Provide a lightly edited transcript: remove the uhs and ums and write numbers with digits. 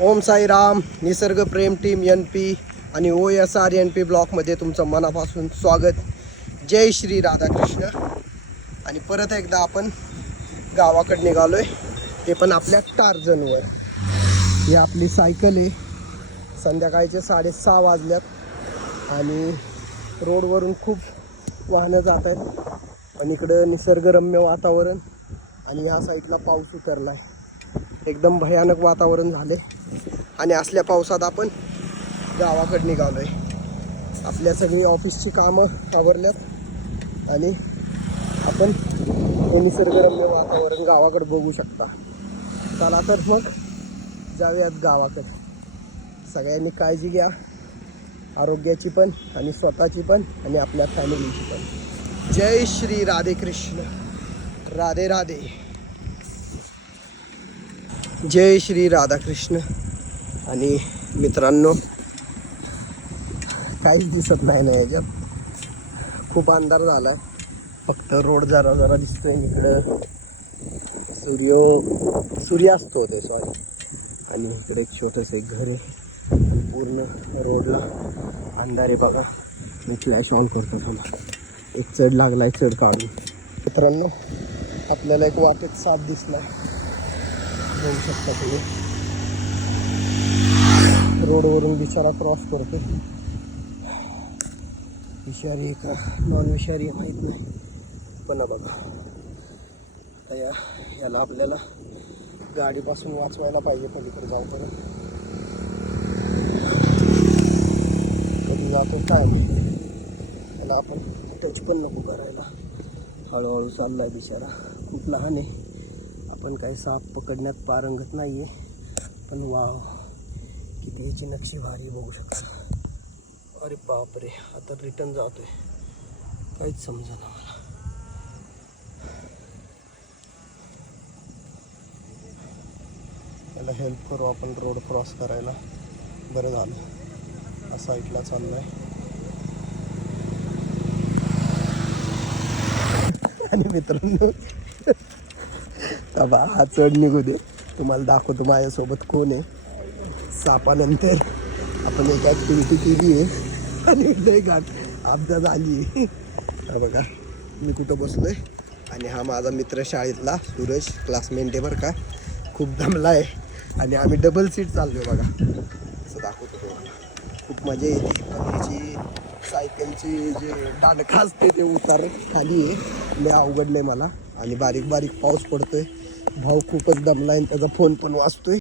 ओम साईराम. निसर्ग प्रेम team NP आणि OSR NP ब्लॉकमध्ये तुमचं मनापासून स्वागत. जय श्री राधाकृष्ण. आणि परत एकदा आपण गावाकडे निघालोय, ते पण आपल्या टार्झनवर. ही आपली सायकल आहे. संध्याकाळचे 6:30 वाजल्यात आणि रोडवरून खूप वाहनं जात आहेत. पण इकडं निसर्गरम्य वातावरण आणि या साईडला पाऊस उतरला आहे. एकदम भयानक वातावरण झाले आणि असल्या पावसात आपण गावाकडे निघालो आहे. आपल्या सगळी ऑफिसची कामं आवरल्यात आणि आपण हे निसर्गरम्य वातावरण गावाकडे बघू शकता. चला तर मग जाऊयात गावाकडे. सगळ्यांनी काळजी घ्या, आरोग्याची पण आणि स्वतःची पण आणि आपल्या फॅमिलीची पण. जय श्री राधे कृष्ण. राधे राधे. जय श्री राधाकृष्ण. आणि मित्रांनो, काहीच दिसत नाही ना याच्यात, खूप अंधार झाला आहे. फक्त रोड जरा जरा दिसतोय. इकडं सूर्यास्त होते सॉरी. आणि इकडे एक छोटंसं एक घर आहे. पूर्ण रोडला अंधार आहे बघा. मी फ्लॅश ऑन करतो थांबा. एक चढ लागलाय, चढ काढून. मित्रांनो, आपल्याला एक वाटेत साप दिसला, बघू शकता तुम्ही. रोडवरून बिचारा क्रॉस करतोय. विषारी आहे का नॉन विषारी आहे माहीत नाही, पण बघा याला आपल्याला गाडीपासून वाचवायला पाहिजे. पलीकडे जाऊपर्यंत कधी जातो काय त्याला आपण टच पण नको करायला. हळूहळू चाललाय बिचारा, खूप लहान आहे. आपण काही साप पकडण्यात पारंगत नाही आहे, पण वाव किती याची नक्षी भारी बघू शकता. अरे बापरे, आता रिटर्न जातोय, काहीच समजेना मला. त्याला हेल्प करू आपण रोड क्रॉस करायला. बरं झालं हा साईडला चाललाय. आणि मित्रांनो, बाबा हा चढ निघू दे, तुम्हाला दाखवतो माझ्यासोबत कोण आहे. सापानंतर आपण एक ॲक्टिव्हिटी केली आहे आणि एकदा घाट अपघात झाली आहे. हा बघा मी कुठं बसलोय आणि हा माझा मित्र शाळेतला सूरज, क्लासमेट आहे बरं का. खूप दमला आहे आणि आम्ही डबल सीट चाललोय बघा. असं दाखवतो तुम्हाला. खूप मजा येते. पण याची सायकलची जे दांडखा असते ते उतार खाली आहे, लय अवघडलं आहे मला. आणि बारीक बारीक पाऊस पडतोय. भाऊ खूपच दमला आहे, त्याचा फोन पण वाजतोय.